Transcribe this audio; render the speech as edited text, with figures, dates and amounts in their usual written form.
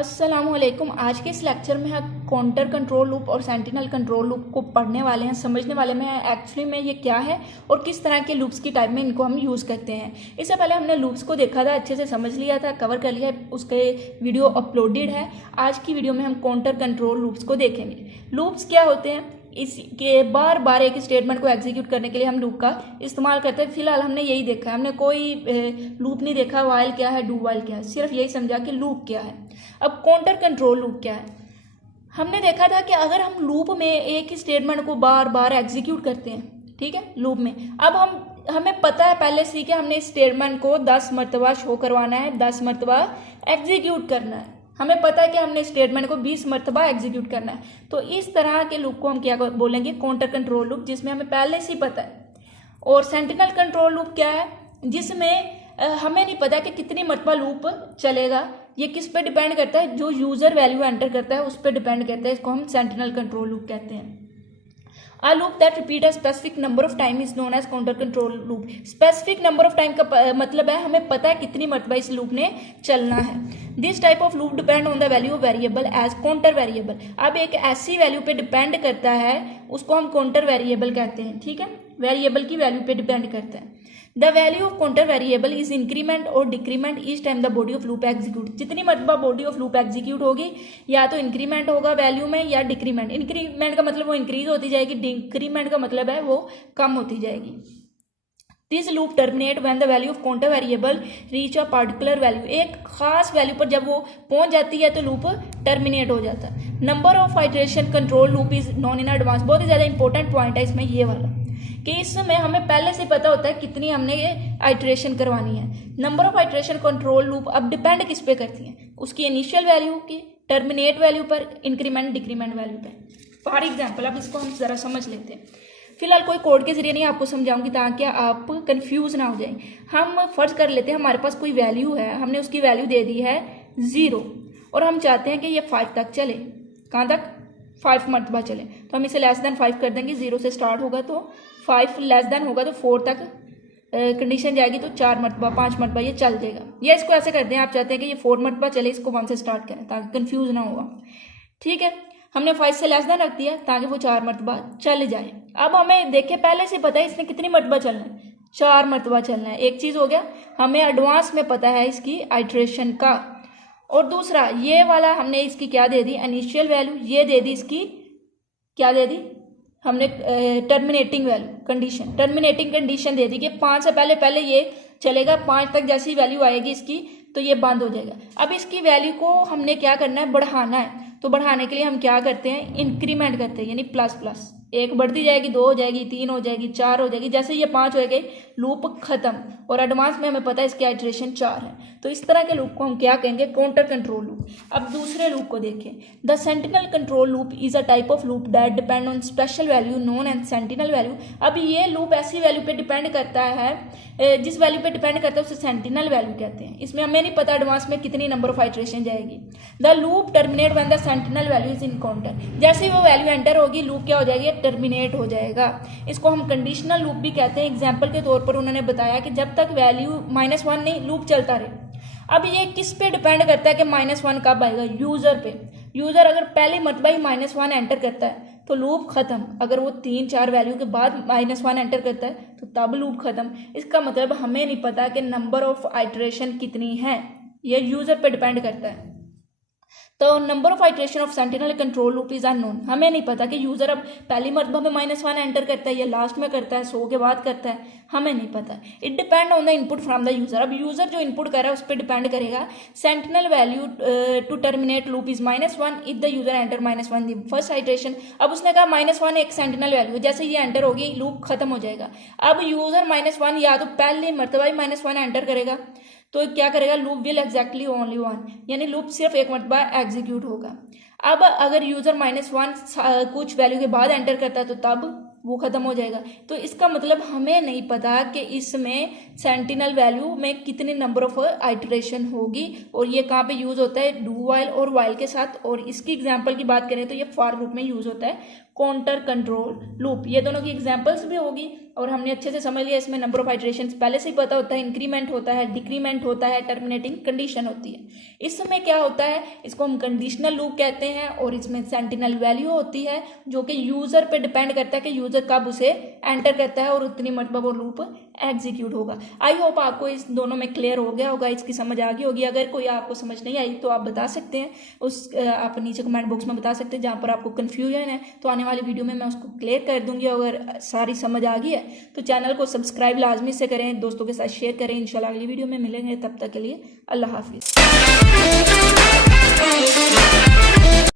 अस्सलामुअलैकुम। आज के इस लेक्चर में हम काउंटर कंट्रोल लूप और सेंटिनल कंट्रोल लूप को पढ़ने वाले हैं, समझने वाले में एक्चुअली में ये क्या है और किस तरह के लूप्स की टाइप में इनको हम यूज़ करते हैं। इससे पहले हमने लूप्स को देखा था, अच्छे से समझ लिया था, कवर कर लिया है, उसके वीडियो अपलोडेड है। आज की वीडियो में हम काउंटर कंट्रोल लूप्स को देखेंगे। लूप्स क्या होते हैं, इसके बार बार एक स्टेटमेंट को एग्जीक्यूट करने के लिए हम लूप का इस्तेमाल करते हैं। फिलहाल हमने यही देखा है, हमने कोई लूप नहीं देखा, वाइल क्या है, डू वाइल क्या है, सिर्फ यही समझा कि लूप क्या है। अब काउंटर कंट्रोल लूप क्या है, हमने देखा था कि अगर हम लूप में एक ही स्टेटमेंट को बार बार एग्जीक्यूट करते हैं, ठीक है, लूप में, अब हमें पता है पहले से कि हमने इस स्टेटमेंट को 10 मरतबा शो करवाना है, 10 मरतबा एग्जीक्यूट करना है। हमें पता है कि हमने स्टेटमेंट को 20 मरतबा एग्जीक्यूट करना है। तो इस तरह के लूप को हम क्या बोलेंगे, काउंटर कंट्रोल लूप, जिसमें हमें पहले से ही पता है। और सेंटिनल कंट्रोल लूप क्या है, जिसमें हमें नहीं पता कि कितनी मरतबा लूप चलेगा। ये किस पे डिपेंड करता है, जो यूजर वैल्यू एंटर करता है उस पर डिपेंड करता है। इसको हम सेंटिनल कंट्रोल लूप कहते हैं। A loop that repeat a specific number of time is known as counter control loop. Specific number of time का मतलब है हमें पता है कितनी मरतबा इस लूप ने चलना है। This type of loop depend on the value of variable as counter variable. अब एक ऐसी वैल्यू पे डिपेंड करता है, उसको हम काउंटर वेरिएबल कहते हैं, ठीक है, वेरिएबल की वैल्यू पे डिपेंड करता है। The value of counter variable is increment और decrement each time the body of loop execute. जितनी मरतबा बॉडी ऑफ लूप एग्जीक्यूट होगी, या तो इंक्रीमेंट होगा वैल्यू में या डिक्रीमेंट। इंक्रीमेंट का मतलब वो इंक्रीज होती जाएगी, डिक्रीमेंट का मतलब है वो कम होती जाएगी। This loop terminate when the value of counter variable reach a particular value. एक खास वैल्यू पर जब वो पहुंच जाती है तो लूप टर्मिनेट हो जाता है। Number of iteration control loop is non in advance. बहुत ही ज्यादा इंपॉर्टेंट पॉइंट है इसमें ये वाला, कि इसमें हमें पहले से पता होता है कितनी हमने ये आइटरेशन करवानी है। Number of iteration control loop अब डिपेंड किस पे करती है, उसकी इनिशियल वैल्यू की, टर्मिनेट वैल्यू पर, इंक्रीमेंट डिक्रीमेंट वैल्यू पर। फॉर एग्जाम्पल अब इसको हम जरा समझ लेते हैं। फिलहाल कोई कोड के जरिए नहीं आपको समझाऊंगी ताकि आप कंफ्यूज ना हो जाए। हम फर्ज कर लेते हैं हमारे पास कोई वैल्यू है, हमने उसकी वैल्यू दे दी है 0 और हम चाहते हैं कि ये 5 तक चले। कहाँ तक? 5 मरतबा चले। तो हम इसे लेस देन 5 कर देंगे। 0 से स्टार्ट होगा तो 5, लेस देन होगा तो 4 तक कंडीशन जाएगी, तो 4 मरतबा 5 मरतबा ये चल जाएगा। या इसको ऐसे करते हैं, आप चाहते हैं कि ये 4 मरतबा चले, इसको 1 से स्टार्ट करें ताकि कंफ्यूज ना होगा, ठीक है। हमने 5 से लेस देन रख दिया ताकि वो 4 मरतबा चल जाए। अब हमें देखिए पहले से पता है इसने कितनी मरतबा चलना है, 4 मरतबा चलना है। एक चीज़ हो गया, हमें एडवांस में पता है इसकी आइटरेशन का। और दूसरा ये वाला हमने इसकी क्या दे दी, इनिशियल वैल्यू, ये दे दी इसकी क्या दे दी हमने, terminating value condition, terminating condition दे दी कि 5 से पहले ये चलेगा, 5 तक जैसी वैल्यू आएगी इसकी तो ये बंद हो जाएगा। अब इसकी वैल्यू को हमने क्या करना है, बढ़ाना है। तो बढ़ाने के लिए हम क्या करते हैं, इंक्रीमेंट करते हैं, यानी प्लस प्लस, 1 बढ़ती जाएगी, 2 हो जाएगी, 3 हो जाएगी, 4 हो जाएगी। जैसे ये 5 हो गई, लूप खत्म। और एडवांस में हमें पता है इसकी आइटरेशन 4 है। तो इस तरह के लूप को हम क्या कहेंगे, काउंटर कंट्रोल लूप। अब दूसरे लूप को देखें। The sentinel control loop is a type of loop that depend on special value known and sentinel value. अब ये लूप ऐसी वैल्यू पे डिपेंड करता है, जिस वैल्यू पे डिपेंड करता है उसे सेंटिनल वैल्यू कहते हैं। इसमें हमें नहीं पता एडवांस में कितनी नंबर ऑफ आइटरेशन जाएगी। The loop terminate when the sentinel value is in counter. जैसे ही वो वैल्यू एंटर होगी, लूप क्या हो जाएगी, टर्मिनेट हो जाएगा। इसको हम कंडीशनल लूप भी कहते हैं। एग्जाम्पल के तौर पर उन्होंने बताया कि जब तक वैल्यू -1 नहीं, लूप चलता रहे। अब ये किस पे डिपेंड करता है कि -1 कब आएगा, यूजर पे। यूजर अगर पहली मरतबा ही -1 एंटर करता है तो लूप खत्म। अगर वो 3-4 वैल्यू के बाद -1 एंटर करता है तो तब लूप खत्म। इसका मतलब हमें नहीं पता कि नंबर ऑफ आइटरेशन कितनी है, ये यूजर पे डिपेंड करता है। तो number of iteration of sentinel control loop is unknown. हमें नहीं पता कि यूजर अब पहली मरतबा में -1 एंटर करता है या लास्ट में करता है, 100 के बाद करता है, हमें नहीं पता। It depend on the input from the user. अब यूजर जो इनपुट कर रहा है उस पर डिपेंड करेगा। Sentinel value to terminate loop is -1 if the user enter -1 the first iteration. अब उसने कहा -1 एक सेंटिनल वैल्यू, जैसे ये एंटर होगी लूप खत्म हो जाएगा। अब यूजर -1 या तो पहली मरतबा ही -1 एंटर करेगा तो क्या करेगा, लूप विल एग्जैक्टली ओनली 1, यानी लूप सिर्फ एक मरतबा एग्जीक्यूट होगा। अब अगर यूजर -1 कुछ वैल्यू के बाद एंटर करता है तो तब वो खत्म हो जाएगा। तो इसका मतलब हमें नहीं पता कि इसमें सेंटिनल वैल्यू में कितनी नंबर ऑफ आइटरेशन होगी और ये कहाँ पे यूज होता है, डू वाइल और वाइल के साथ। और इसकी एग्जांपल की बात करें तो ये फॉर लूप में यूज होता है काउंटर कंट्रोल लूप। ये दोनों की एग्जांपल्स भी होगी और हमने अच्छे से समझ लिया। इसमें नंबर ऑफ आइटरेशंस पहले से ही पता होता है, इंक्रीमेंट होता है, डिक्रीमेंट होता है, टर्मिनेटिंग कंडीशन होती है। इसमें क्या होता है, इसको हम कंडीशनल लूप कहते हैं और इसमें सेंटिनल वैल्यू होती है जो कि यूज़र पे डिपेंड करता है कि यूज़र कब उसे एंटर करता है और उतनी मरतबा वो लूप एग्जीक्यूट होगा। आई होप आपको इस दोनों में क्लियर हो गया होगा, इसकी समझ आ गई होगी। अगर कोई आपको समझ नहीं आई तो आप बता सकते हैं, आप नीचे कमेंट बॉक्स में बता सकते हैं जहाँ पर आपको कन्फ्यूजन है, तो आने वाली वीडियो में मैं उसको क्लियर कर दूंगी। अगर सारी समझ आ गई है तो चैनल को सब्सक्राइब लाजमी से करें, दोस्तों के साथ शेयर करें। इंशाल्लाह अगली वीडियो में मिलेंगे, तब तक के लिए अल्लाह हाफिज़।